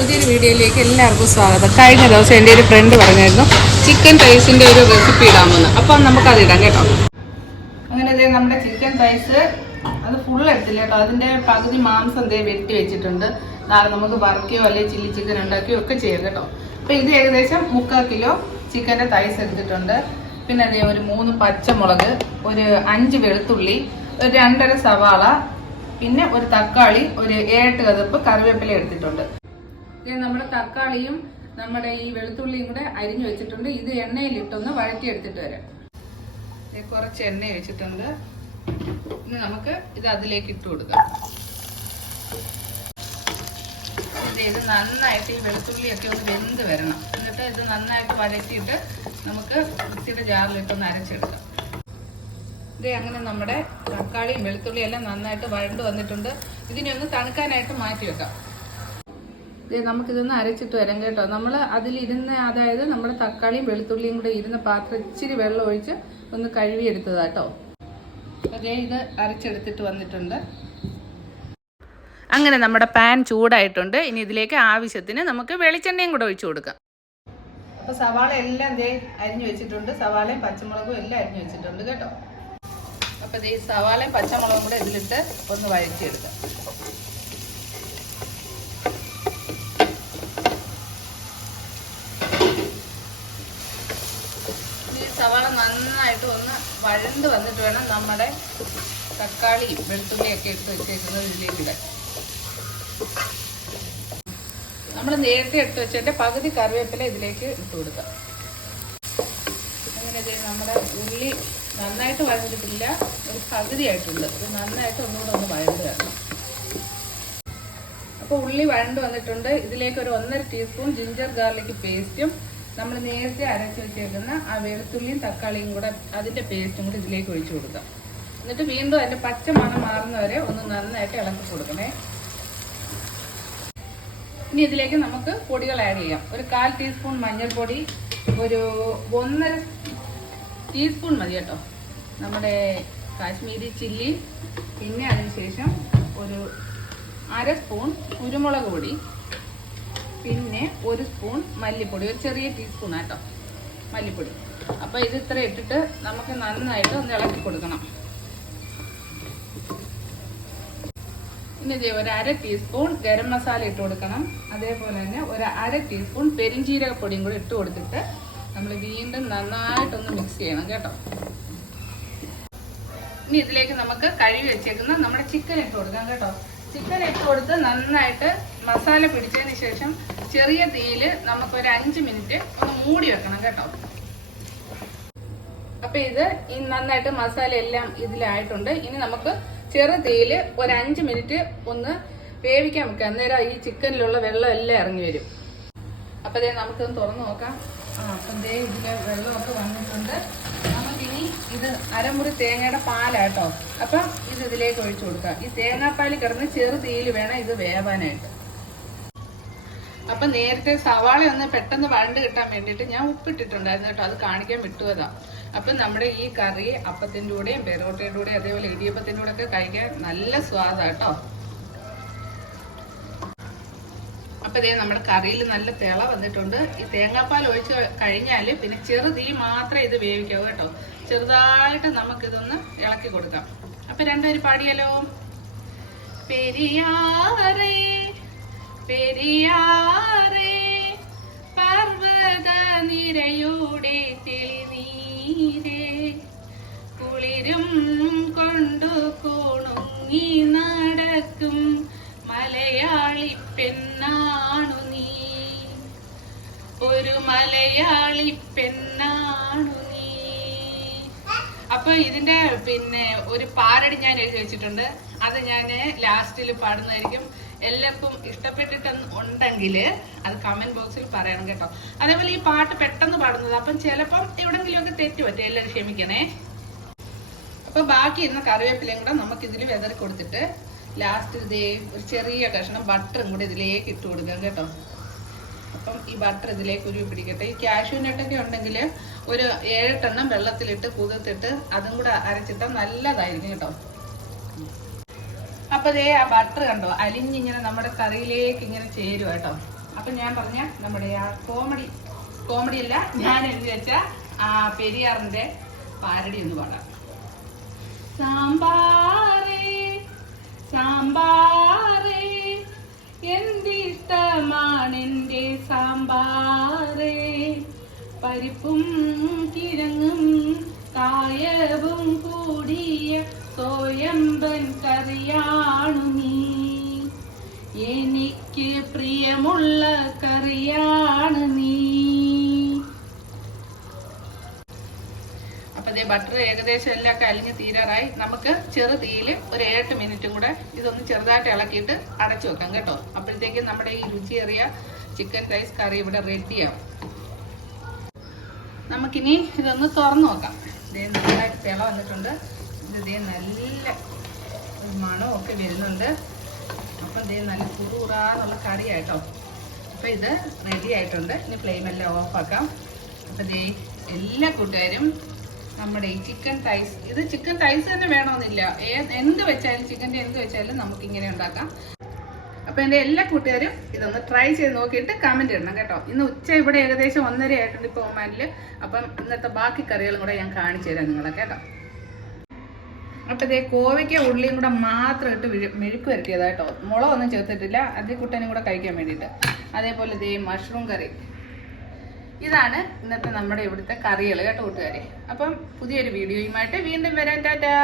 പുതിയൊരു വീഡിയോയിലേക്ക് എല്ലാവർക്കും സ്വാഗതം. കഴിഞ്ഞ ദിവസം എൻ്റെ ഒരു ഫ്രണ്ട് പറഞ്ഞായിരുന്നു ചിക്കൻ റൈസിൻ്റെ ഒരു റെസിപ്പി ഇടാമെന്ന്. അപ്പം നമുക്കത് ഇടാം കേട്ടോ. അങ്ങനെ നമ്മുടെ ചിക്കൻ റൈസ് അത് ഫുൾ എടുത്തില്ല കേട്ടോ. അതിൻ്റെ പകുതി മാംസം വെട്ടി വെച്ചിട്ടുണ്ട്. നാളെ നമുക്ക് വറുക്കുകയോ അല്ലെങ്കിൽ ചില്ലി ചിക്കൻ ഉണ്ടാക്കുകയോ ഒക്കെ ചെയ്യാം കേട്ടോ. അപ്പം ഇത് ഏകദേശം 3/4 കിലോ ചിക്കൻ്റെ റൈസ് എടുത്തിട്ടുണ്ട്. പിന്നെ ഒരു 3 പച്ചമുളക്, ഒരു 5 വെളുത്തുള്ളി, ഒരു 2.5 സവാള, പിന്നെ ഒരു തക്കാളി, ഒരു 7 കതപ്പ് കറിവേപ്പില എടുത്തിട്ടുണ്ട്. നമ്മുടെ തക്കാളിയും നമ്മുടെ ഈ വെളുത്തുള്ളിയും കൂടെ അരിഞ്ഞു വെച്ചിട്ടുണ്ട്. ഇത് എണ്ണയിലിട്ടൊന്ന് വഴറ്റി എടുത്തിട്ട് വരാം. കുറച്ച് എണ്ണ വെച്ചിട്ടുണ്ട്. ഇനി നമുക്ക് ഇത് അതിലേക്ക് ഇട്ട് കൊടുക്കാം. ഇത് നന്നായിട്ട് ഈ വെളുത്തുള്ളിയൊക്കെ ഒന്ന് വെന്ത് വരണം. എന്നിട്ട് ഇത് നന്നായിട്ട് വഴറ്റിയിട്ട് നമുക്ക് മിക്സിയുടെ ജാറിലിട്ടൊന്ന് അരച്ചെടുക്കാം. അങ്ങനെ നമ്മുടെ തക്കാളിയും വെളുത്തുള്ളിയും എല്ലാം നന്നായിട്ട് വഴണ്ട് വന്നിട്ടുണ്ട്. ഇതിനെ ഒന്ന് തണുക്കാനായിട്ട് മാറ്റി വെക്കാം. നമുക്കിതൊന്ന് അരച്ചിട്ട് വരാം കേട്ടോ. നമ്മൾ അതിലിരുന്ന, അതായത് നമ്മുടെ തക്കാളിയും വെളുത്തുള്ളിയും കൂടെ ഇരുന്ന പാത്രം ഇച്ചിരി വെള്ളം ഒഴിച്ച് ഒന്ന് കഴുകിയെടുത്തതാട്ടോ. ഇത് അരച്ചെടുത്തിട്ട് വന്നിട്ടുണ്ട്. അങ്ങനെ നമ്മുടെ പാൻ ചൂടായിട്ടുണ്ട്. ഇനി ഇതിലേക്ക് ആവശ്യത്തിന് നമുക്ക് വെളിച്ചെണ്ണയും കൂടെ ഒഴിച്ചു കൊടുക്കാം. അപ്പോൾ സവാള എല്ലാം അരിഞ്ഞു വെച്ചിട്ടുണ്ട്. സവാളയും പച്ചമുളകും എല്ലാം അരിഞ്ഞു വെച്ചിട്ടുണ്ട് കേട്ടോ. അപ്പോൾ ഈ സവാളയും പച്ചമുളകും കൂടെ ഇതിലിട്ട് ഒന്ന് വഴറ്റിയെടുക്കാം. സവാള നന്നായിട്ട് ഒന്ന് വഴണ്ട് വന്നിട്ട് വേണം നമ്മുടെ തക്കാളിയും വെളുത്തുള്ളിയൊക്കെ എടുത്ത് വെച്ചേക്കുന്നത് ഇതിലേക്ക് ഇടാൻ. നമ്മൾ നേരത്തെ എടുത്ത് വെച്ചതിൻ്റെ പകുതി കറിവേപ്പില ഇതിലേക്ക് ഇട്ട് കൊടുക്കാം. അങ്ങനെ നമ്മുടെ ഉള്ളി നന്നായിട്ട് വഴണ്ടിട്ടില്ല, ഒരു പകുതി ആയിട്ടുണ്ട്. ഇത് നന്നായിട്ട് ഒന്നുകൂടെ ഒന്ന് വഴണ്ട് തരണം. അപ്പോൾ ഉള്ളി വഴണ്ട് വന്നിട്ടുണ്ട്. ഇതിലേക്ക് ഒരു 1.5 ടീസ്പൂൺ ജിഞ്ചർ ഗാർലിക് പേസ്റ്റും നമ്മൾ നേരത്തെ അരച്ച് വെച്ചേക്കുന്ന ആ വെളുത്തുള്ളിയും തക്കാളിയും കൂടെ അതിൻ്റെ പേസ്റ്റും കൂടി ഇതിലേക്ക് ഒഴിച്ചു കൊടുക്കാം. എന്നിട്ട് വീണ്ടും അതിൻ്റെ പച്ച മണം മാറുന്നവരെ ഒന്ന് നന്നായിട്ട് ഇളക്കി കൊടുക്കണേ. ഇനി ഇതിലേക്ക് നമുക്ക് പൊടികൾ ആഡ് ചെയ്യാം. ഒരു 1/4 ടീസ്പൂൺ മഞ്ഞൾപ്പൊടി, ഒരു 1.5 ടീസ്പൂൺ മതി കേട്ടോ നമ്മുടെ കാശ്മീരി ചില്ലി, പിന്നെ അതിനുശേഷം ഒരു 1/2 സ്പൂൺ കുരുമുളക് പൊടി, പിന്നെ 1 സ്പൂൺ മല്ലിപ്പൊടി, ഒരു ചെറിയ ടീസ്പൂൺ ആട്ടോ മല്ലിപ്പൊടി. അപ്പോൾ ഇത് ഇത്ര ഇട്ടിട്ട് നമുക്ക് നന്നായിട്ട് ഒന്ന് ഇളക്കി കൊടുക്കണം. ഇനി ഒരു 1/2 ടീസ്പൂൺ ഗരം മസാല ഇട്ട് കൊടുക്കണം. അതേപോലെ തന്നെ ഒരു 1/2 ടീസ്പൂൺ പെരിഞ്ജീരകപ്പൊടിയും കൂടി ഇട്ട് കൊടുത്തിട്ട് നമ്മൾ വീണ്ടും നന്നായിട്ടൊന്ന് മിക്സ് ചെയ്യണം കേട്ടോ. ഇനി ഇതിലേക്ക് നമുക്ക് കഴുകി വെച്ചേക്കുന്ന നമ്മുടെ ചിക്കൻ ഇട്ട് കൊടുക്കാം കേട്ടോ. ചിക്കൻ ഇട്ട് കൊടുത്ത് നന്നായിട്ട് മസാല പിടിച്ചതിന് ശേഷം ചെറിയ തീയിൽ നമുക്കൊരു 5 മിനിറ്റ് ഒന്ന് മൂടി വെക്കണം കേട്ടോ. അപ്പൊ ഇത് നന്നായിട്ട് മസാല എല്ലാം ഇതിലായിട്ടുണ്ട്. ഇനി നമുക്ക് ചെറു തീയിൽ ഒരു 5 മിനിറ്റ് ഒന്ന് വേവിക്കാൻ വെക്കാം. അന്നേരം ഈ ചിക്കനിലുള്ള വെള്ളം എല്ലാം ഇറങ്ങി വരും. അപ്പൊ നമുക്കൊന്ന് തുറന്നു നോക്കാം. അപ്പം ഇതിലെ വെള്ളമൊക്കെ വന്നിട്ടുണ്ട്. നമുക്കിനി ഇത് അരമുറി തേങ്ങയുടെ പാലാട്ടോ. അപ്പം ഇത് ഇതിലേക്ക് ഒഴിച്ചു കൊടുക്കാം. ഈ തേങ്ങാപ്പാൽ കിടന്ന് ചെറു തീയിൽ വേണം ഇത് വേവാനായിട്ട്. അപ്പം നേരത്തെ സവാള ഒന്ന് പെട്ടെന്ന് വഴണ്ട് കിട്ടാൻ വേണ്ടിയിട്ട് ഞാൻ ഉപ്പിട്ടിട്ടുണ്ടായിരുന്നു കേട്ടോ. അത് കാണിക്കാൻ വിട്ടുവതാ. അപ്പം നമ്മുടെ ഈ കറി അപ്പത്തിൻ്റെ കൂടെയും പെറോട്ടയുടെ കൂടെയും അതേപോലെ ഇടിയപ്പത്തിൻ്റെ കൂടെ ഒക്കെ കഴിക്കാൻ നല്ല സ്വാദാട്ടോ. അപ്പം നമ്മുടെ കറിയിൽ നല്ല തിള വന്നിട്ടുണ്ട്. ഈ തേങ്ങാപ്പാൽ ഒഴിച്ച് കഴിഞ്ഞാൽ പിന്നെ ചെറു തീ മാത്രമേ ഇത് വേവിക്കാവൂ കേട്ടോ. ചെറുതായിട്ട് നമുക്കിതൊന്ന് ഇളക്കി കൊടുക്കാം. അപ്പം രണ്ടുപേരും പാടിയാലോ? പെരിയാറേ പെരിയാറേ പർവ്വത നിരയുടെ തെളിനീരേ കുളിരും കൊണ്ടു കുണുങ്ങി നടക്കും മലയാളി പെണ്ണാണു നീ, ഒരു മലയാളി പെണ്ണാണു നീ. അപ്പൊ ഇതിന്റെ പിന്നെ ഒരു പാരടി ഞാൻ എഴുതി വെച്ചിട്ടുണ്ട്. അത് ഞാൻ ലാസ്റ്റിൽ പാടുന്നതായിരിക്കും. എല്ലാവർക്കും ഇഷ്ടപ്പെട്ടിട്ടുണ്ടെങ്കിൽ അത് കമന്റ് ബോക്സിൽ പറയണം കേട്ടോ. അതേപോലെ ഈ പാട്ട് പെട്ടെന്ന് പാടുന്നത്, അപ്പം ചിലപ്പം എവിടെങ്കിലും ഒക്കെ തെറ്റ് പറ്റും. എല്ലാവരും ക്ഷമിക്കണേ. അപ്പൊ ബാക്കി ഇരുന്ന കറിവേപ്പിലയും കൂടെ നമുക്ക് ഇതിൽ വെതറി കൊടുത്തിട്ട് ലാസ്റ്റ് ഒരു ചെറിയ കഷ്ണം ബട്ടറും കൂടെ ഇതിലേക്ക് ഇട്ട് കൊടുക്കാം കേട്ടോ. അപ്പം ഈ ബട്ടർ ഇതിലേക്ക് ഉരുവി പിടിക്കട്ടെ. ഈ കാഷ്യൂ നട്ടൊക്കെ ഉണ്ടെങ്കിൽ ഒരു 7 എണ്ണം വെള്ളത്തിലിട്ട് കുതിർത്തിട്ട് അതും കൂടെ അരച്ചിട്ടാൽ നല്ലതായിരിക്കും കേട്ടോ. അപ്പൊ ആ ബട്ടർ കണ്ടോ അലിഞ്ഞിങ്ങനെ നമ്മുടെ കറിയിലേക്ക് ഇങ്ങനെ ചേരും കേട്ടോ. അപ്പം ഞാൻ പറഞ്ഞ നമ്മുടെ ആ കോമഡി അല്ല, ഞാൻ എഴുതി വെച്ച ആ പെരിയാറിന്റെ പാരഡി ഒന്ന് പാടാം. സാമ്പാറേ സാമ്പാറേ എന്തിഷ്ടമാണെന്റെ സാമ്പാറേ, പരിപ്പും കിഴങ്ങും കായവും കൂടിയ സോയമ്പൻ കറിയാണു നീ, എനിക്ക് പ്രിയമുള്ള കറിയാണ് നീ. അപ്പൊ ഇതേ ബട്ടർ ഏകദേശം എല്ലാം കലിഞ്ഞ് തീരാറായി. നമുക്ക് ചെറു തീയിൽ ഒരു 7 മിനിറ്റും കൂടെ ഇതൊന്ന് ചെറുതായിട്ട് ഇളക്കിയിട്ട് അടച്ചു വെക്കാം കേട്ടോ. അപ്പോഴത്തേക്കും നമ്മുടെ ഈ രുചിയേറിയ ചിക്കൻ റൈസ് കറി ഇവിടെ റെഡിയാവും. നമുക്കിനി ഇതൊന്ന് തുറന്നു നോക്കാം. ഇതേ നന്നായിട്ട് തിള വന്നിട്ടുണ്ട്. ഇതേ നല്ല മണമൊക്കെ വരുന്നുണ്ട്. അപ്പം ഇതേ നല്ല കുറുകുറാന്നുള്ള കറിയായിട്ടോ. അപ്പം ഇത് റെഡി ആയിട്ടുണ്ട്. ഇനി ഫ്ലെയിമെല്ലാം ഓഫാക്കാം. അപ്പം ഇതേ എല്ലാ കൂട്ടുകാരും നമ്മുടെ ഈ ചിക്കൻ തൈസ്, ഇത് ചിക്കൻ തൈസ് തന്നെ വേണമെന്നില്ല, എന്ത് വെച്ചാലും ചിക്കൻ്റെ എന്ത് വെച്ചാലും നമുക്ക് ഇങ്ങനെ ഉണ്ടാക്കാം. അപ്പം എൻ്റെ എല്ലാ കൂട്ടുകാരും ഇതൊന്ന് ട്രൈ ചെയ്ത് നോക്കിയിട്ട് കമൻറ്റ് ഇടണം കേട്ടോ. ഇന്ന് ഉച്ച ഇവിടെ ഏകദേശം 1:30 ആയിട്ടുണ്ട് ഇപ്പോൾ ഒമാനിൽ. അപ്പം ഇന്നത്തെ ബാക്കി കറികളും കൂടെ ഞാൻ കാണിച്ചു തരാം നിങ്ങളെ കേട്ടോ. അപ്പം ഇതേ കോവയ്ക്ക ഉള്ളിയും കൂടെ മാത്രം ഇട്ട് മെഴുക്ക് വരട്ടിയതാട്ടോ, മുളകൊന്നും ചേർത്തിട്ടില്ല, അതേ കുട്ടനും കൂടെ കഴിക്കാൻ വേണ്ടിയിട്ട്. അതേപോലെ ഇതേ മഷ്റൂം കറി. ഇതാണ് ഇന്നത്തെ നമ്മുടെ ഇവിടുത്തെ കറികൾ കേട്ടോ കൂട്ടുകാരെ. അപ്പം പുതിയൊരു വീഡിയോയുമായിട്ട് വീണ്ടും വരാം. ടാറ്റാ.